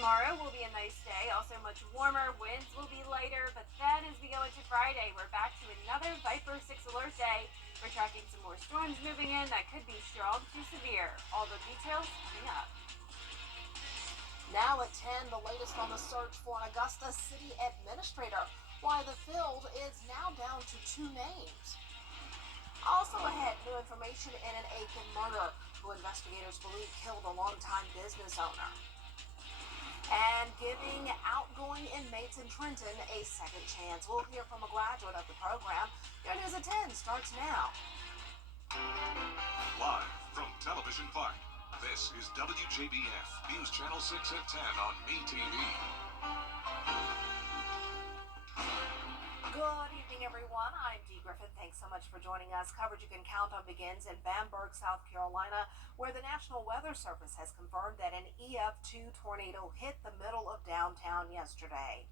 Tomorrow will be a nice day, also much warmer. Winds will be lighter, but then as we go into Friday, we're back to another Viper 6 alert day. We're tracking some more storms moving in that could be strong to severe. All the details coming up. Now at 10, the latest on the search for an Augusta city administrator. Why the field is now down to 2 names. Also ahead, new information in an Aiken murder, who investigators believe killed a longtime business owner. And giving outgoing inmates in Trenton a second chance. We'll hear from a graduate of the program. Your News at 10 starts now. Live from Television Park, this is WJBF News Channel 6 at 10 on MeTV. Good evening, everyone. I'm Dee Griffin. Thanks so much for joining us. Coverage you can count on begins in Bamberg, South Carolina, where the National Weather Service has confirmed that an EF2 tornado hit the middle of downtown yesterday.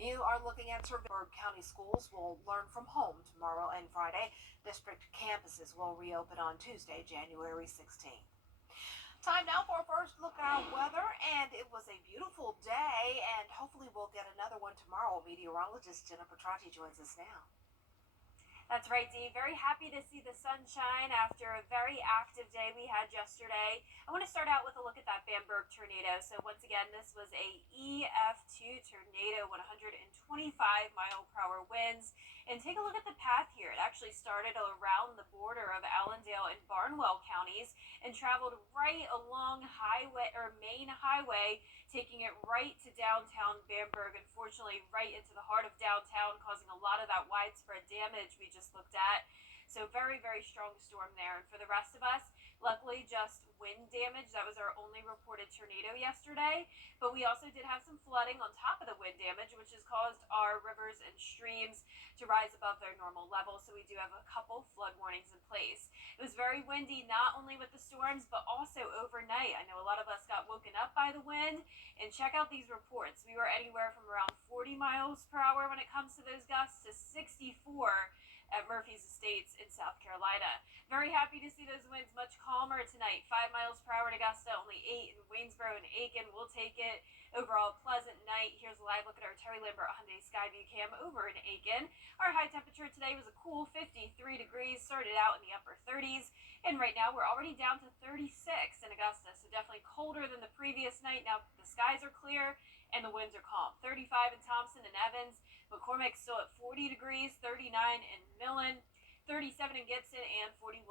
You are looking at Bamberg County schools will learn from home tomorrow and Friday. District campuses will reopen on Tuesday, January 16th. Time now for our first look at our weather, and it was a beautiful day, and hopefully we'll get another one tomorrow. Meteorologist Jennifer Trotty joins us now. That's right, Dee. Very happy to see the sunshine after a very active day we had yesterday. I want to start out with a look at that Bamberg tornado. So once again, this was a EF2 tornado, 125-mile-per-hour winds. And take a look at the path here. It actually started around the border of Allendale and Barnwell counties and traveled right along Main Highway, taking it right to downtown Bamberg, unfortunately right into the heart of downtown, causing a lot of that widespread damage we just looked at. So very, very strong storm there. And for the rest of us, luckily just wind damage. That was our only reported tornado yesterday. But we also did have some flooding on top of the wind damage, which has caused our rivers and streams to rise above their normal level. So we do have a couple flood warnings in place. It was very windy, not only with the storms, but also overnight. I know a lot of us got woken up by the wind. And check out these reports. We were anywhere from around 40 miles per hour when it comes to those gusts to 64 at Murphy's Estates in South Carolina. Very happy to see those winds much calmer tonight. 5 miles per hour at Augusta, only 8 in Waynesboro and Aiken. We'll take it. Overall, pleasant night. Here's a live look at our Terry Lambert Hyundai Skyview Cam over in Aiken. Our high temperature today was a cool 53 degrees. Started out in the upper 30s. And right now, we're already down to 36 in Augusta. So definitely colder than the previous night. Now, the skies are clear and the winds are calm. 35 in Thompson and Evans. McCormick's still at 40 degrees, 39 in Millen, 37 in Gibson, and 41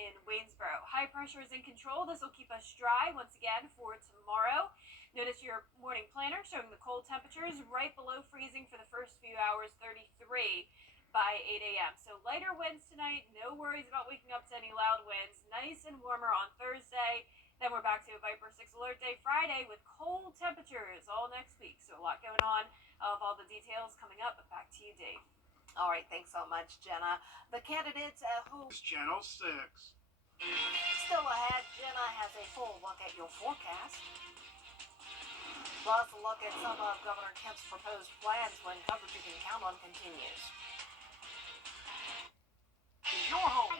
in Waynesboro. High pressure is in control. This will keep us dry once again for tomorrow. Notice your morning planner showing the cold temperatures right below freezing for the first few hours, 33 by 8 a.m. So lighter winds tonight. No worries about waking up to any loud winds. Nice and warmer on Thursday. Then we're back to a Viper 6 alert day Friday with cold temperatures all next week. So a lot going on. Of all the details coming up, but back to you, Dave. All right, thanks so much, Jenna. The candidates who... Channel 6. Still ahead, Jenna has a full look at your forecast. Plus, a look at some of Governor Kemp's proposed plans when coverage you can count on continues. Your home.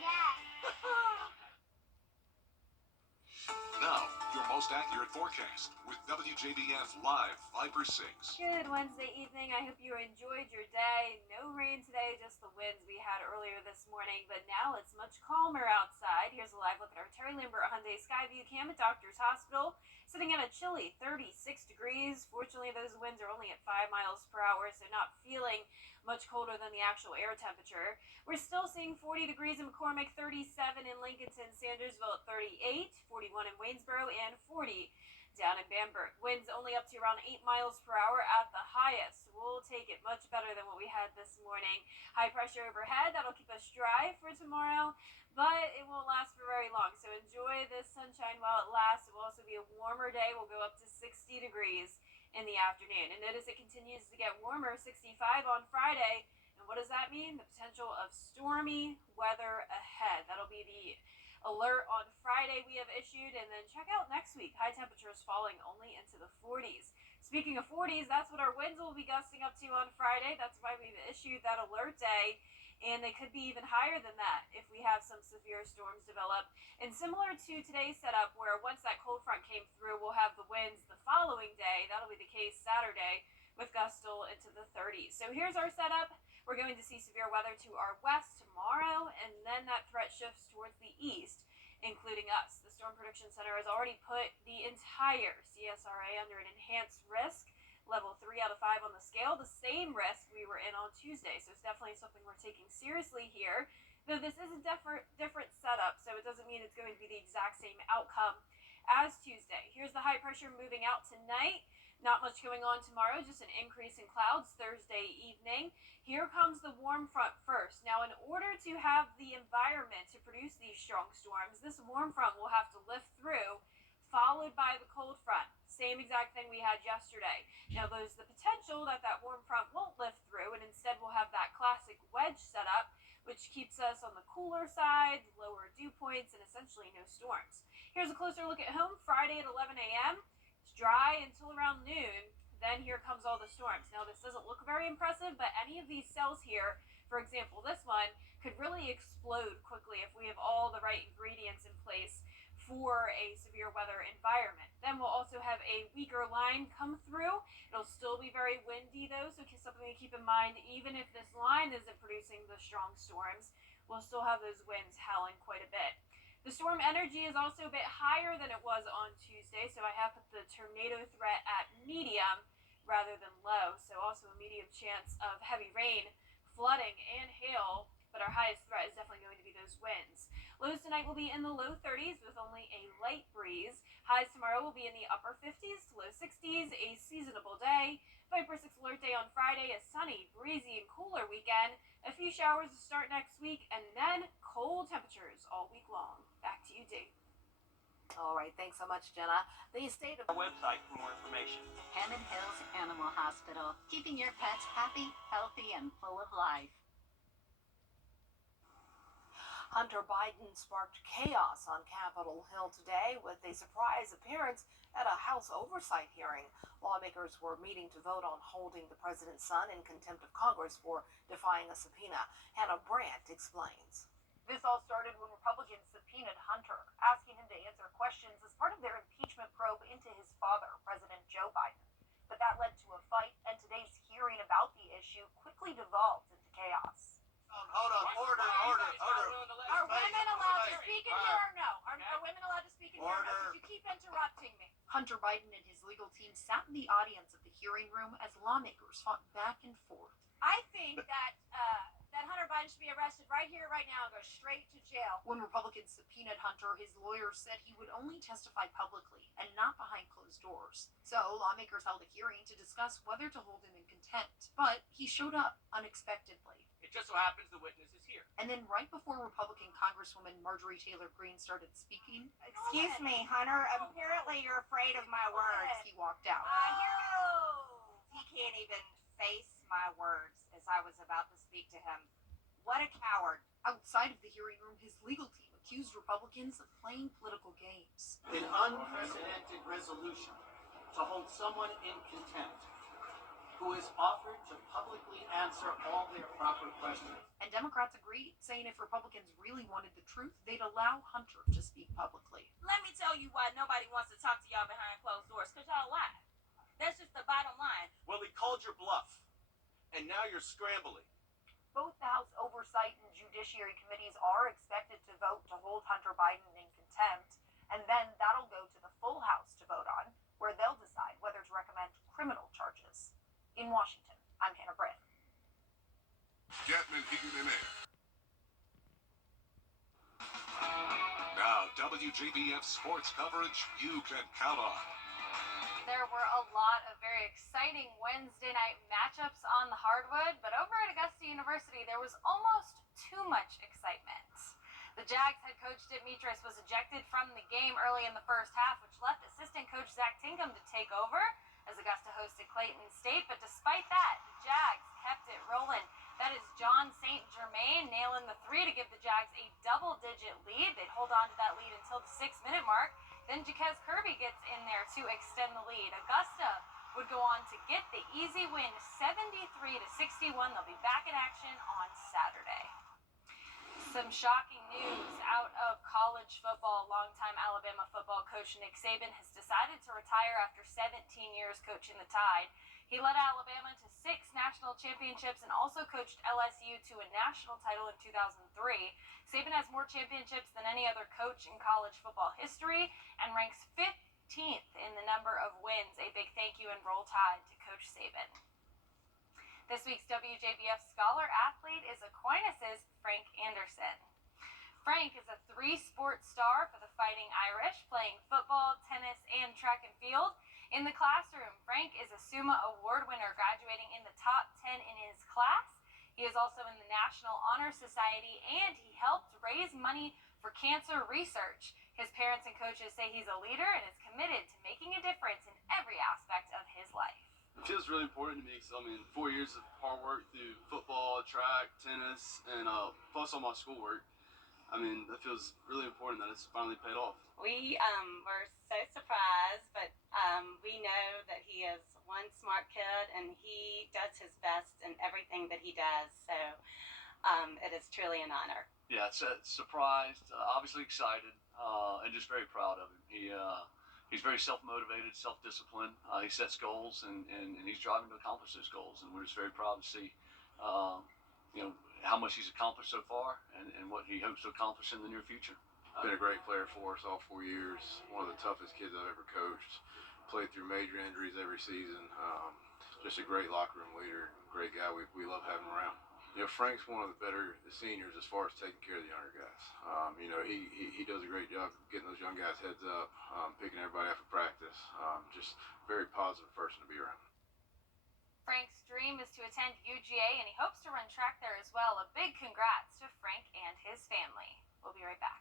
Now, your most accurate forecast with WJBF Live Viper 6. Good Wednesday evening. I hope you enjoyed your day. No rain today, just the winds we had earlier this morning, but now it's much calmer outside. Here's a live look at our Terry Lambert Hyundai Skyview Cam at Doctor's Hospital, sitting at a chilly 36 degrees. Fortunately, those winds are only at 5 miles per hour, so not feeling much colder than the actual air temperature. We're still seeing 40 degrees in McCormick, 37 in Lincolnton, Sandersville at 38, 41 in Waynesboro, and 40 down in Bamberg. Winds only up to around 8 miles per hour at the highest. We'll take it much better than what we had this morning. High pressure overhead, that'll keep us dry for tomorrow, but it won't last for very long. So enjoy this sunshine while it lasts. It will also be a warmer day. We'll go up to 60 degrees in the afternoon. And notice it continues to get warmer, 65 on Friday. And what does that mean? The potential of stormy weather ahead. That'll be the alert on Friday we have issued. And then check out next week. High temperatures falling only into the 40s. Speaking of 40s, that's what our winds will be gusting up to on Friday. That's why we've issued that alert day. and they could be even higher than that if we have some severe storms develop. And similar to today's setup, where once that cold front came through, we'll have the winds the following day. That'll be the case Saturday with gustal into the 30s. So here's our setup. We're going to see severe weather to our west tomorrow, and then that threat shifts towards the east, including us. The Storm Prediction Center has already put the entire CSRA under an enhanced risk, level 3 out of 5 on the scale, the same risk we were in on Tuesday. So it's definitely something we're taking seriously here, though this is a different setup, so it doesn't mean it's going to be the exact same outcome as Tuesday. Here's the high pressure moving out tonight. Not much going on tomorrow, just an increase in clouds Thursday evening. Here comes the warm front first. Now, in order to have the environment to produce these strong storms, this warm front will have to lift through, followed by the cold front. Same exact thing we had yesterday. Now, there's the potential that that warm front won't lift through, and instead we'll have that classic wedge setup, which keeps us on the cooler side, lower dew points, and essentially no storms. Here's a closer look at home Friday at 11 a.m. It's dry until around noon. Then here comes all the storms. Now, this doesn't look very impressive, but any of these cells here, for example, this one, could really explode quickly if we have all the right ingredients in place for a severe weather environment. Then we'll also have a weaker line come through. It'll still be very windy though, so something to keep in mind. Even if this line isn't producing the strong storms, we'll still have those winds howling quite a bit. The storm energy is also a bit higher than it was on Tuesday, so I have put the tornado threat at medium rather than low, so also a medium chance of heavy rain, flooding, and hail, but our highest threat is definitely going to be those winds. Lows tonight will be in the low 30s with only a light breeze. Highs tomorrow will be in the upper 50s to low 60s, a seasonable day. 5 for 6 alert day on Friday, a sunny, breezy, and cooler weekend. A few showers to start next week, and then cold temperatures all week long. Back to you, Dave. All right, thanks so much, Jenna. The state of Our website for more information. Hammond Hills Animal Hospital, keeping your pets happy, healthy, and full of life. Hunter Biden sparked chaos on Capitol Hill today with a surprise appearance at a House oversight hearing. Lawmakers were meeting to vote on holding the president's son in contempt of Congress for defying a subpoena. Hannah Brandt explains. This all started when Republicans subpoenaed Hunter, asking him to answer questions as part of their impeachment probe into his father, President Joe Biden. But that led to a fight, and today's hearing about the issue quickly devolved into chaos. Hold on, order. Are women allowed to speak in here or no? Are women allowed to speak in here or no? Because you keep interrupting me. Hunter Biden and his legal team sat in the audience of the hearing room as lawmakers fought back and forth. I think that Hunter Biden should be arrested right here, right now, and go straight to jail. When Republicans subpoenaed Hunter, his lawyers said he would only testify publicly and not behind closed doors. So lawmakers held a hearing to discuss whether to hold him in contempt. But he showed up unexpectedly. It just so happens the witness is here. And then right before Republican Congresswoman Marjorie Taylor Greene started speaking, Excuse me, Hunter. Apparently you're afraid of my words. he walked out. He can't even face my words as I was about to speak to him. What a coward. Outside of the hearing room, his legal team accused Republicans of playing political games. An unprecedented resolution to hold someone in contempt who is offered to publicly answer all their proper questions. And Democrats agreed, saying if Republicans really wanted the truth, they'd allow Hunter to speak publicly. Let me tell you why nobody wants to talk to y'all behind closed doors, because y'all lie. That's just the bottom line. Well, he called your bluff, and now you're scrambling. Both the House Oversight and Judiciary Committees are expected to vote to hold Hunter Biden in contempt, and then that'll go to the full House to vote on, where they'll decide whether to recommend criminal charges. In Washington, I'm Hannah Britt. Getting it heated in air. Now, WJBF sports coverage you can count on. There were a lot of very exciting Wednesday night matchups on the hardwood, but over at Augusta University, there was almost too much excitement. The Jags head coach Demetris was ejected from the game early in the first half, which left assistant coach Zach Tinkham to take over as Augusta hosted Clayton State. But despite that, the Jags kept it rolling. That is John St. Germain nailing the three to give the Jags a double-digit lead. They'd hold on to that lead until the 6-minute mark. Then Jaquez Kirby gets in there to extend the lead. Augusta would go on to get the easy win, 73-61. They'll be back in action on Saturday. shocking news out of college football. Longtime Alabama football coach Nick Saban has decided to retire after 17 years coaching the Tide. He led Alabama to 6 national championships and also coached LSU to a national title in 2003. Saban has more championships than any other coach in college football history and ranks 15th in the number of wins. A big thank you and Roll Tide to Coach Saban. This week's WJBF Scholar Athlete is Aquinas' Frank Anderson. Frank is a 3-sport star for the Fighting Irish, playing football, tennis, and track and field. In the classroom, Frank is a SUMA Award winner, graduating in the top 10 in his class. He is also in the National Honor Society, and he helped raise money for cancer research. His parents and coaches say he's a leader and is committed to making a difference in every aspect of his life. It feels really important to me because, 4 years of hard work through football, track, tennis, and plus all my schoolwork. That feels really important that it's finally paid off. We were so surprised, but we know that he is one smart kid and he does his best in everything that he does. So it is truly an honor. Yeah, it's surprised, obviously excited, and just very proud of him. He's very self-motivated, self-disciplined. He sets goals, and he's driving to accomplish those goals. And we're just very proud to see, how much he's accomplished so far and what he hopes to accomplish in the near future. Been a great player for us all 4 years. One of the toughest kids I've ever coached. Played through major injuries every season. Just a great locker room leader. Great guy. We love having him around. Frank's one of the better seniors as far as taking care of the younger guys. He does a great job getting those young guys heads up, picking everybody after practice. Just very positive person to be around. Frank's dream is to attend UGA, and he hopes to run track there as well. A big congrats to Frank and his family. We'll be right back.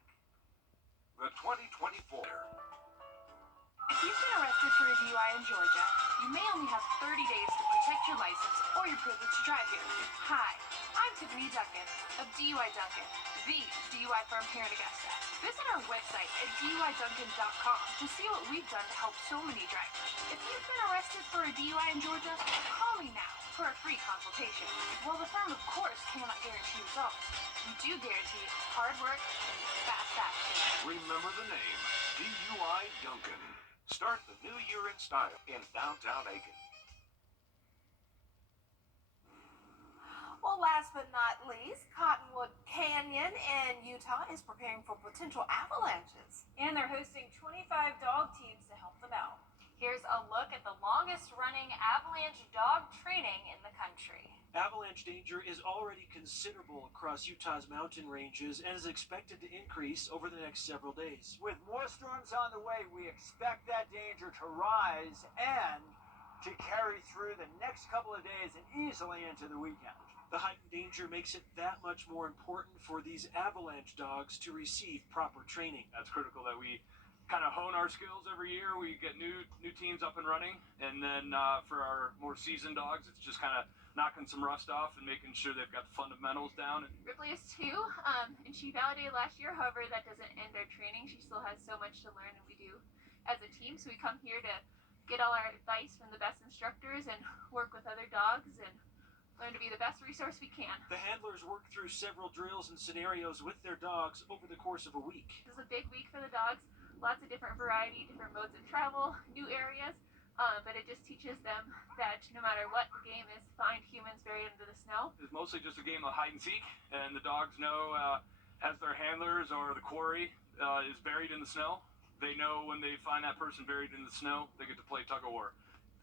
The 2024. If you've been arrested for a DUI in Georgia, you may only have 30 days to protect your license or your privilege to drive here. Hi, I'm Tiffany Duncan of DUI Duncan, the DUI firm here in Augusta. Visit our website at DUIDuncan.com to see what we've done to help so many drivers. If you've been arrested for a DUI in Georgia, call me now for a free consultation. While the firm, of course, cannot guarantee results, we do guarantee hard work and fast action. Remember the name, DUI Duncan. Start the new year in style in downtown Aiken. Well, last but not least, Cottonwood Canyon in Utah is preparing for potential avalanches. And they're hosting 25 dog teams to help them out. Here's a look at the longest running avalanche dog training in the country. Avalanche danger is already considerable across Utah's mountain ranges and is expected to increase over the next several days. With more storms on the way, we expect that danger to rise and to carry through the next couple of days and easily into the weekend. The heightened danger makes it that much more important for these avalanche dogs to receive proper training. That's critical that we kind of hone our skills every year. We get new teams up and running, and then for our more seasoned dogs, it's just kind of knocking some rust off and making sure they've got the fundamentals down. Ripley is 2, and she validated last year. However, that doesn't end our training. She still has so much to learn, and we do as a team. So we come here to get all our advice from the best instructors and work with other dogs and learn to be the best resource we can. The handlers work through several drills and scenarios with their dogs over the course of a week. This is a big week for the dogs. Lots of different variety, different modes of travel, new areas. But it just teaches them that no matter what the game is, find humans buried under the snow. It's mostly just a game of hide and seek, and the dogs know as their handlers or the quarry is buried in the snow, they know when they find that person buried in the snow, they get to play tug of war.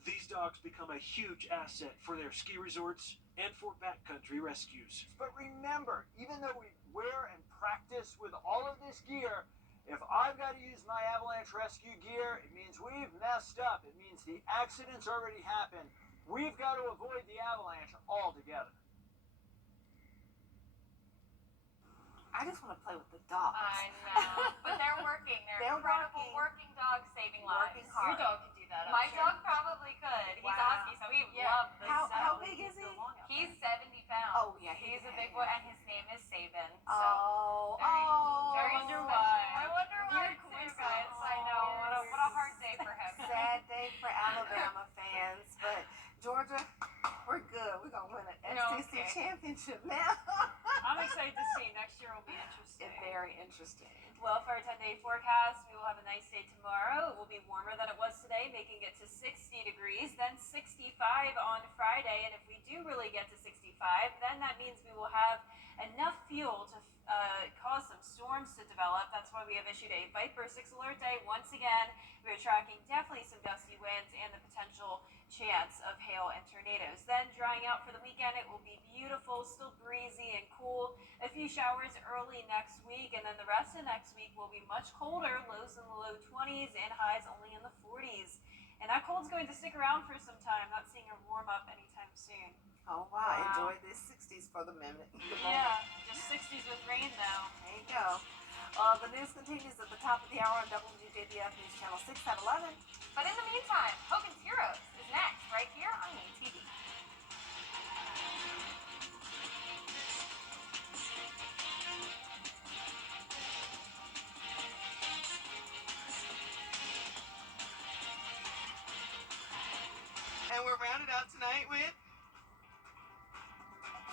These dogs become a huge asset for their ski resorts and for backcountry rescues. But remember, even though we wear and practice with all of this gear, if I've got to use my avalanche rescue gear, it means we've messed up. It means the accident's already happened. We've got to avoid the avalanche altogether. I just want to play with the dogs. I know, but they're working. They're incredible working dogs saving lives. Working hard. Your dog can do that. My dog probably could. He's Husky, so we love the snow. How big is he? He's 70 pounds. Oh yeah, he's a big boy, and his name is Saban. So I very wonder special. why. I wonder why too, guys. I know. What a hard day for him. Sad day for Alabama fans, but Georgia, we're good. We're gonna win an SEC championship now. I'm excited. excited to see. Next year will be interesting. Very interesting. Well, for our 10-day forecast, we will have a nice day tomorrow. It will be warmer than it was today, making it to 60 degrees, then 65 on Friday. And if we do really get to 65, then that means we will have enough fuel to cause some storms to develop. That's why we have issued a Viper 6 alert day. Once again, we are tracking definitely some gusty winds and the potential chance of hail and tornadoes. Then drying out for the weekend, it will be beautiful, still breezy and cool. A few showers early next week, and then the rest of next week will be much colder, lows in the low 20s and highs only in the 40s. And that cold's going to stick around for some time. Not seeing a warm up anytime soon. Oh, wow. Enjoy the 60s for the minute. Yeah, just 60s with rain though. There you go. The news continues at the top of the hour on WJBF News Channel 6 at 11. But in the meantime, Hogan's Heroes is next, right here on ATV. And we're rounded out tonight with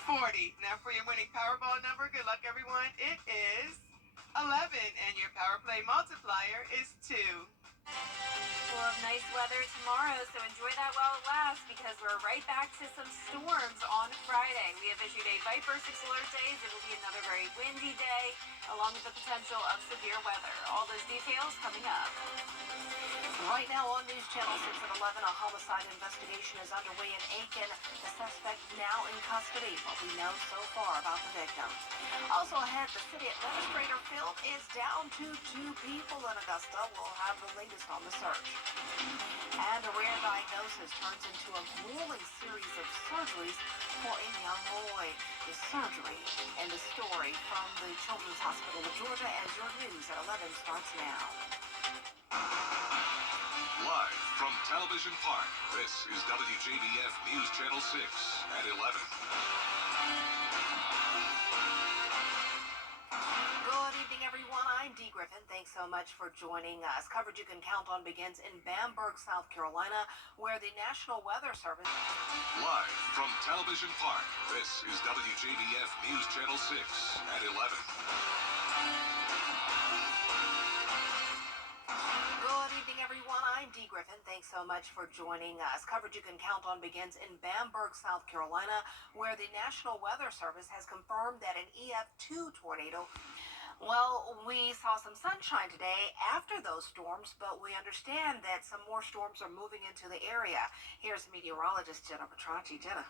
40. Now for your winning Powerball number, good luck everyone. It is 11, and your Power Play multiplier is 2. We'll have nice weather tomorrow, so enjoy that while it lasts because we're right back to some storms on Friday. We have issued a Viper 6 alert days. It will be another very windy day, along with the potential of severe weather. All those details coming up. Right now on News Channel 6 at 11, a homicide investigation is underway in Aiken. The suspect now in custody. What we know so far about the victim. Also ahead, the city administrator field is down to 2 people in Augusta. We'll have the latest on the search. And a rare diagnosis turns into a grueling series of surgeries for a young boy. The surgery and the story from the Children's Hospital of Georgia as your news at 11 starts now. Live from Television Park, this is WJBF News Channel 6 at 11. Good evening, everyone. I'm Dee Griffin. Thanks so much for joining us. Coverage you can count on begins in Bamberg, South Carolina, where the National Weather Service... Live from Television Park, this is WJBF News Channel 6 at 11. Good evening, everyone. I'm Dee Griffin. Thanks so much for joining us. Coverage you can count on begins in Bamberg, South Carolina, where the National Weather Service has confirmed that an EF2 tornado... Well, we saw some sunshine today after those storms, but we understand that some more storms are moving into the area. Here's meteorologist Jenna Petracci. Jenna.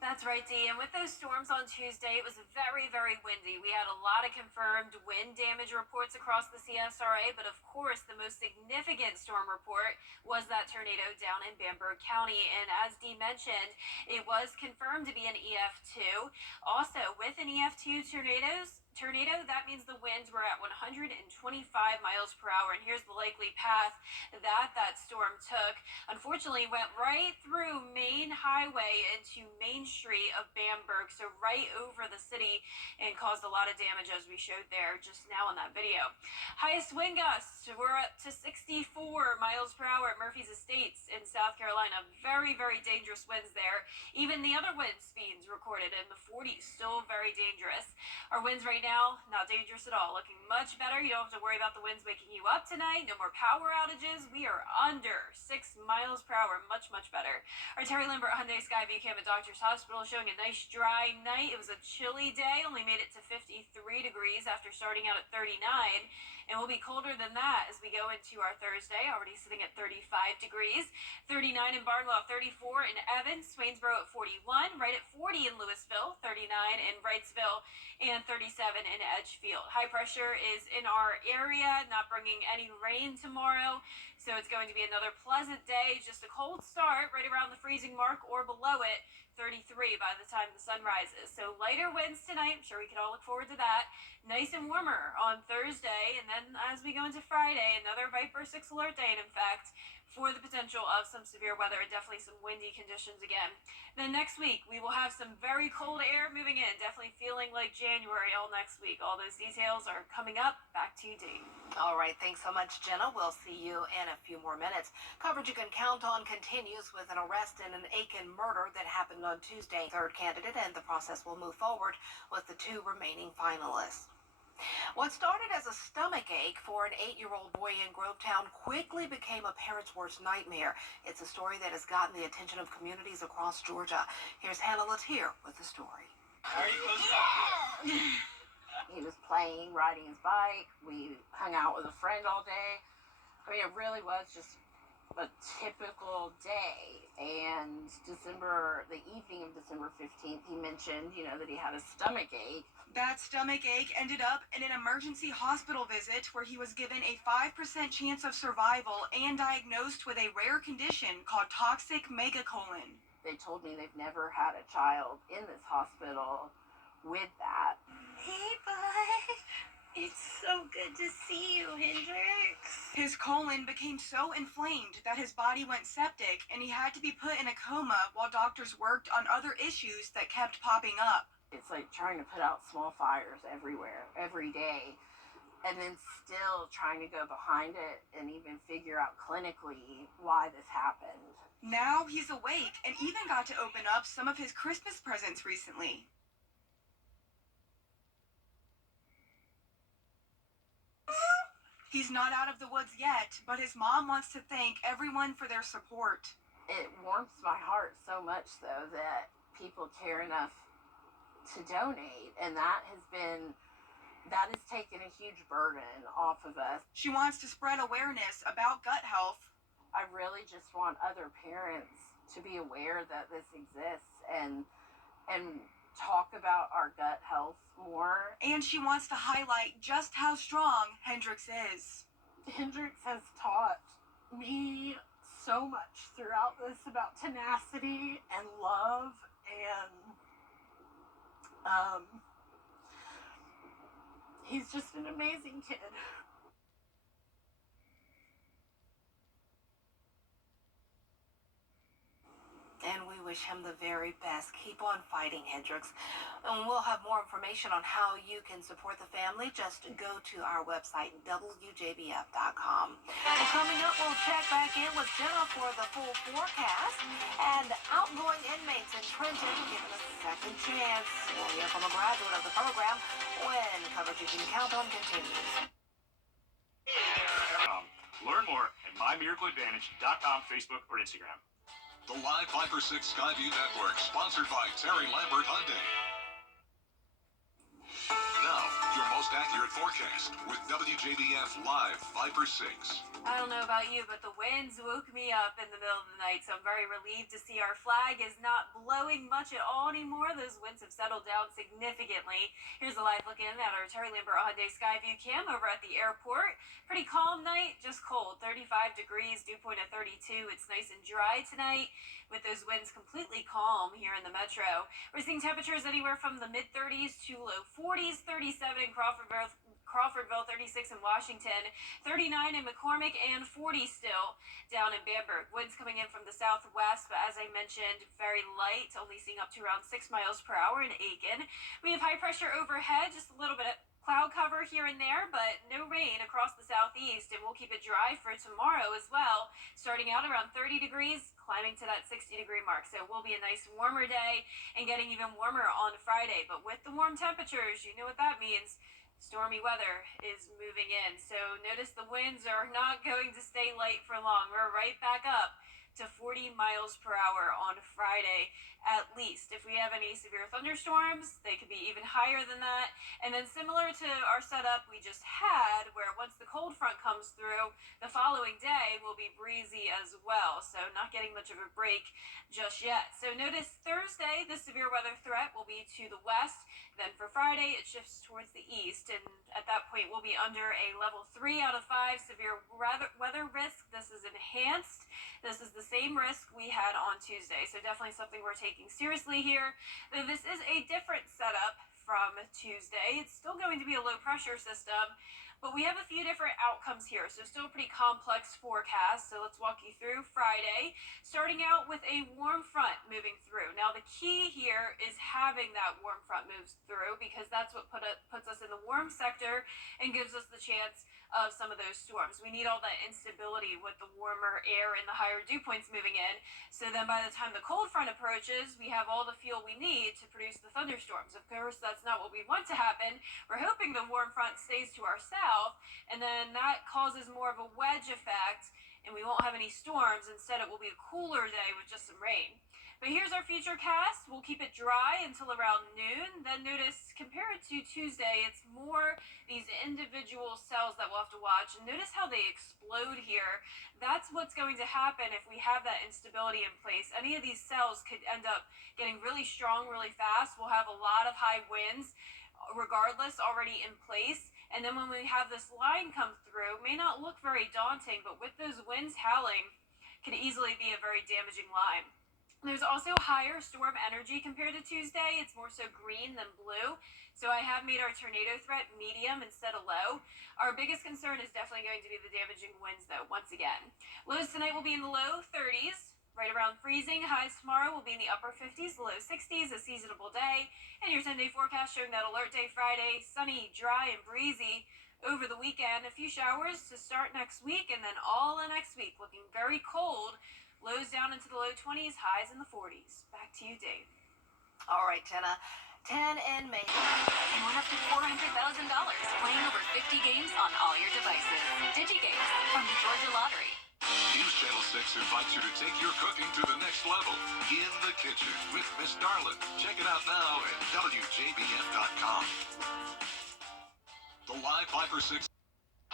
That's right, Dee. And with those storms on Tuesday, it was very, very windy. We had a lot of confirmed wind damage reports across the CSRA, but of course, the most significant storm report was that tornado down in Bamberg County. And as Dee mentioned, it was confirmed to be an EF2. Also, with an EF2 tornado, that means the winds were at 125 miles per hour. And here's the likely path that storm took. Unfortunately, went right through Main Highway into Main Street of Bamberg, so right over the city, and caused a lot of damage as we showed there just now in that video. Highest wind gusts were up to 64 miles per hour at Murphy's Estates in South Carolina. Very, very dangerous winds there. Even the other wind speeds recorded in the 40s, still very dangerous. Our winds right now, not dangerous at all. Looking much better. You don't have to worry about the winds waking you up tonight. No more power outages. We are under 6 miles per hour. Much, much better. Our Terry Lambert Hyundai Skyview cam at Doctor's Hospital showing a nice dry night. It was a chilly day. Only made it to 53 degrees after starting out at 39. And we'll be colder than that as we go into our Thursday. Already sitting at 35 degrees. 39 in Barnwell, 34 in Evans, Swainsboro at 41. Right at 40 in Louisville, 39 in Wrightsville, and 37 in Edgefield. High pressure is in our area, not bringing any rain tomorrow. So it's going to be another pleasant day. Just a cold start right around the freezing mark or below it. 33 by the time the sun rises. So lighter winds tonight. I'm sure we can all look forward to that. Nice and warmer on Thursday. And then as we go into Friday, another Viper 6 alert day. And in fact, for the potential of some severe weather and definitely some windy conditions again. Then next week, we will have some very cold air moving in. Definitely feeling like January all next week. All those details are coming up. Back to you, Dee. All right. Thanks so much, Jenna. We'll see you in a a few more minutes. Coverage you can count on continues with an arrest in an Aiken murder that happened on Tuesday. Third candidate, and the process will move forward with the 2 remaining finalists. What started as a stomach ache for an 8-year-old boy in Grovetown quickly became a parent's worst nightmare. It's a story that has gotten the attention of communities across Georgia. Here's Hannah Latier with the story. He was playing, riding his bike. We hung out with a friend all day. I mean, it really was just a typical day. And the evening of December 15th, he mentioned, that he had a stomach ache. That stomach ache ended up in an emergency hospital visit where he was given a 5% chance of survival and diagnosed with a rare condition called toxic megacolon. They told me they've never had a child in this hospital with that. Hey, bud. It's so good to see you, Hendrix. His colon became so inflamed that his body went septic and he had to be put in a coma while doctors worked on other issues that kept popping up. It's like trying to put out small fires everywhere, every day, and then still trying to go behind it and even figure out clinically why this happened. Now he's awake and even got to open up some of his Christmas presents recently. He's not out of the woods yet, but his mom wants to thank everyone for their support. It warms my heart so much, though, that people care enough to donate, and that has taken a huge burden off of us. She wants to spread awareness about gut health. I really just want other parents to be aware that this exists and talk about our gut health more. And she wants to highlight just how strong Hendrix is. Hendrix has taught me so much throughout this about tenacity and love, and he's just an amazing kid. And we wish him the very best. Keep on fighting, Hendrix. And we'll have more information on how you can support the family. Just go to our website, WJBF.com. And coming up, we'll check back in with Jenna for the full forecast. And outgoing inmates in Trenton given a second chance. We'll hear from a graduate of the program when coverage you can count on continues. Learn more at mymiracleadvantage.com, Facebook, or Instagram. The Live 5-for-6 Skyview Network, sponsored by Terry Lambert Hyundai. Now, your most accurate forecast with WJBF Live 5-for-6. I don't know about you, but the winds woke me up in the middle of the night, so I'm very relieved to see our flag is not blowing much at all anymore. Those winds have settled down significantly. Here's a live look in at our Terry Lambert Hyundai Skyview cam over at the airport. Pretty calm night, just cold. 35 degrees, dew point at 32. It's nice and dry tonight with those winds completely calm here in the metro. We're seeing temperatures anywhere from the mid-30s to low 40s, 37 in Crawfordville, 36 in Washington, 39 in McCormick, and 40 still down in Bamberg. Winds coming in from the southwest, but as I mentioned, very light, only seeing up to around 6 miles per hour in Aiken. We have high pressure overhead, just a little bit of cloud cover here and there, but no rain across the southeast, and we'll keep it dry for tomorrow as well, starting out around 30 degrees, climbing to that 60-degree mark. So it will be a nice warmer day and getting even warmer on Friday. But with the warm temperatures, you know what that means. Stormy weather is moving in. So notice the winds are not going to stay light for long. We're right back up to 40 miles per hour on Friday at least. If we have any severe thunderstorms, they could be even higher than that. And then similar to our setup we just had, where once the cold front comes through, the following day will be breezy as well. So not getting much of a break just yet. So notice Thursday, the severe weather threat will be to the west. Then for Friday, it shifts towards the east. And at that point, we'll be under a level 3 out of 5 severe weather risk. This is enhanced. This is the same risk we had on Tuesday. So definitely something we're taking seriously here. Though this is a different setup from Tuesday. It's still still going to be a low pressure system, but we have a few different outcomes here. So still a pretty complex forecast. So let's walk you through Friday, starting out with a warm front moving through. Now the key here is having that warm front move through, because that's what puts us in the warm sector and gives us the chance of some of those storms. We need all that instability with the warmer air and the higher dew points moving in. So then by the time the cold front approaches, we have all the fuel we need to produce the thunderstorms. Of course, that's not what we want to happen. We're hoping the warm front stays to our south, and then that causes more of a wedge effect, and we won't have any storms. Instead, it will be a cooler day with just some rain. But here's our future cast. We'll keep it dry until around noon. Then notice, compared to Tuesday, it's more these individual cells that we'll have to watch. And notice how they explode here. That's what's going to happen if we have that instability in place. Any of these cells could end up getting really strong really fast. We'll have a lot of high winds, regardless, already in place. And then when we have this line come through, it may not look very daunting, but with those winds howling, can easily be a very damaging line. There's also higher storm energy compared to Tuesday. It's more so green than blue. So I have made our tornado threat medium instead of low. Our biggest concern is definitely going to be the damaging winds, though, once again. Lows tonight will be in the low 30s, right around freezing. Highs tomorrow will be in the upper 50s, low 60s, a seasonable day. And your 10-day forecast showing that alert day Friday, sunny, dry, and breezy. Over the weekend, a few showers to start next week, and then all of next week looking very cold. Lows down into the low 20s, highs in the 40s. Back to you, Dave. All right, Jenna. 10 in May. And we're up to $400,000 playing over 50 games on all your devices. DigiGames from the Georgia Lottery. News Channel 6 invites you to take your cooking to the next level. In the Kitchen with Miss Darlin. Check it out now at WJBF.com. The live 5 for 6.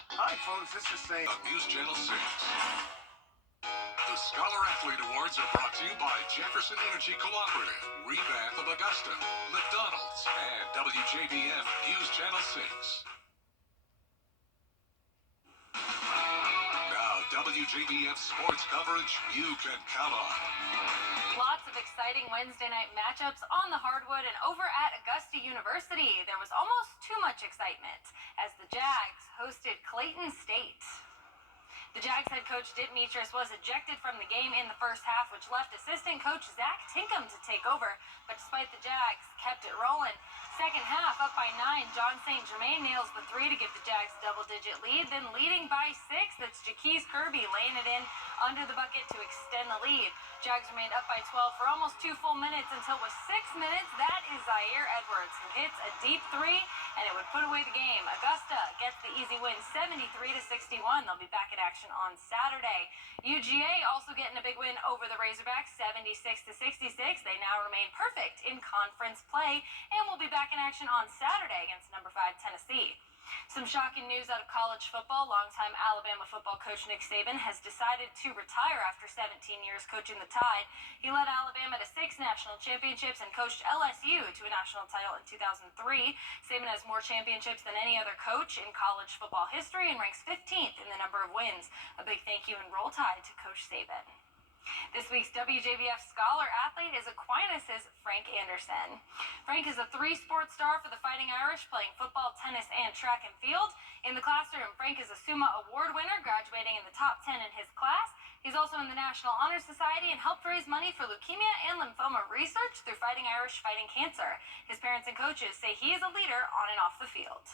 Hi, folks. This is Sam on News Channel 6. The Scholar Athlete Awards are brought to you by Jefferson Energy Cooperative, Rebath of Augusta, McDonald's, and WJBF News Channel 6. Now, WJBF sports coverage you can count on. Lots of exciting Wednesday night matchups on the hardwood, and over at Augusta University, there was almost too much excitement as the Jags hosted Clayton State. The Jags head coach Dimitris was ejected from the game in the first half, which left assistant coach Zach Tinkham to take over. But despite the Jags kept it rolling. Second half, up by 9, John St. Germain nails the 3 to give the Jags a double-digit lead. Then leading by 6, that's Jaquise Kirby laying it in under the bucket to extend the lead. Jags remained up by 12 for almost 2 full minutes until with 6 minutes, that is Zaire Edwards who hits a deep 3, and it would put away the game. Augusta gets the easy win, 73-61. They'll be back in action on Saturday. UGA also getting a big win over the Razorbacks, 76-66. They now remain perfect in conference play and will be back in action on Saturday against number 5 Tennessee. Some shocking news out of college football. Longtime Alabama football coach Nick Saban has decided to retire after 17 years coaching the Tide. He led Alabama to 6 national championships and coached LSU to a national title in 2003. Saban has more championships than any other coach in college football history and ranks 15th in the number of wins. A big thank you and Roll Tide to Coach Saban. This week's WJBF Scholar Athlete is Aquinas' Frank Anderson. Frank is a 3-sport star for the Fighting Irish, playing football, tennis, and track and field. In the classroom, Frank is a SUMA Award winner, graduating in the top 10 in his class. He's also in the National Honor Society and helped raise money for leukemia and lymphoma research through Fighting Irish Fighting Cancer. His parents and coaches say he is a leader on and off the field.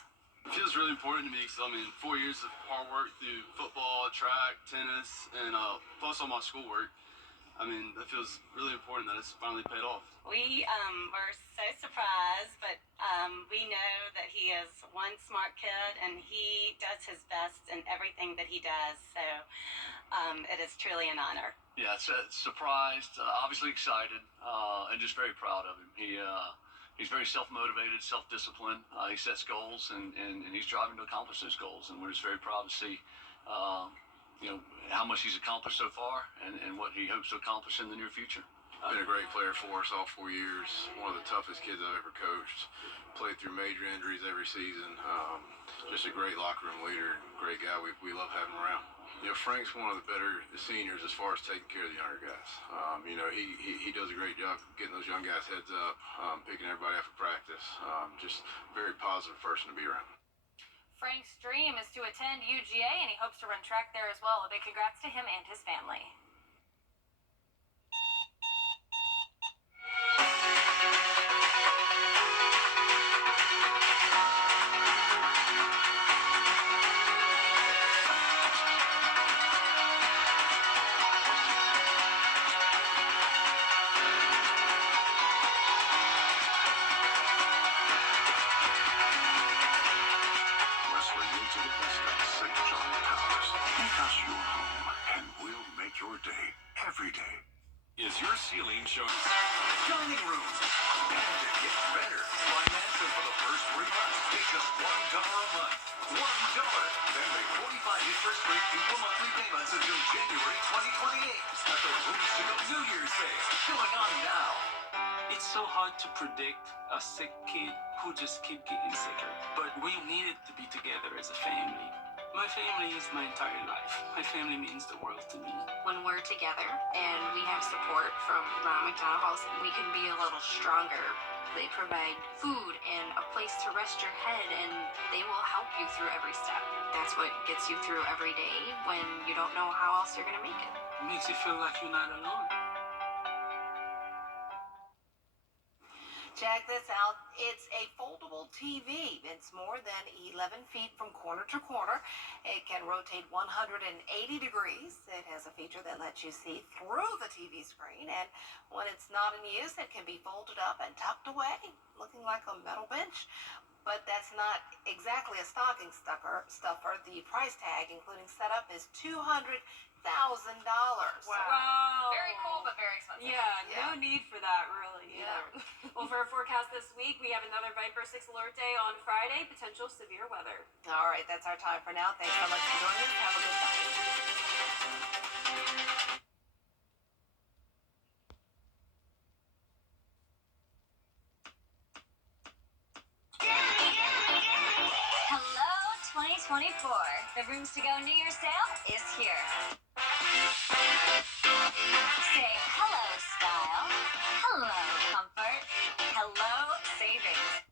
It feels really important to me because, 4 years of hard work through football, track, tennis, and plus all my schoolwork. That feels really important that it's finally paid off. We were so surprised, but we know that he is one smart kid and he does his best in everything that he does. So it is truly an honor. Yeah, surprised, obviously excited, and just very proud of him. He's very self-motivated, self-disciplined. He sets goals, and he's driving to accomplish those goals. And we're just very proud to see, how much he's accomplished so far and what he hopes to accomplish in the near future. Been a great player for us all 4 years. One of the toughest kids I've ever coached. Played through major injuries every season. Just a great locker room leader. Great guy. We love having him around. Frank's one of the better seniors as far as taking care of the younger guys. He does a great job getting those young guys heads up, picking everybody up for practice. Just a very positive person to be around. Frank's dream is to attend UGA, and he hopes to run track there as well. A big congrats to him and his family. Every day. Is your ceiling showing dining rooms? And it gets better. Finance it for the first 3 months. Take just $1 a month. $1. Then make 45 interest-free equal monthly payments until January 2028 at the Rooms to Go New Year's sale. Going on now. It's so hard to predict a sick kid who just keep getting sicker. But we needed to be together as a family. My family is my entire life. My family means the world to me. When we're together and we have support from Ronald McDonald House, we can be a little stronger. They provide food and a place to rest your head, and they will help you through every step. That's what gets you through every day when you don't know how else you're going to make it. It makes you feel like you're not alone. Check this out. It's a foldable TV. It's more than 11 feet from corner to corner. It can rotate 180 degrees. It has a feature that lets you see through the TV screen. And when it's not in use, it can be folded up and tucked away, looking like a metal bench. But that's not exactly a stocking stuffer. The price tag, including setup, is $200,000. Wow. Very cool, but very expensive. Yeah, no need for that, really, either. Well, for our forecast this week, we have another Viper 6 alert day on Friday, potential severe weather. All right, that's our time for now. Thanks so much for joining us. Have a good night. Hello, 2024. The Rooms to Go New Year's sale is here. Say hello, style. Hello, comfort. Hello, savings.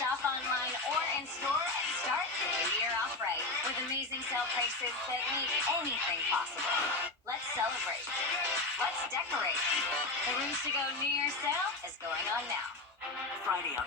Shop online or in store and start the new year off right with amazing sale prices that make anything possible. Let's celebrate. Let's decorate. The Rooms to Go New Year's sale is going on now. Friday on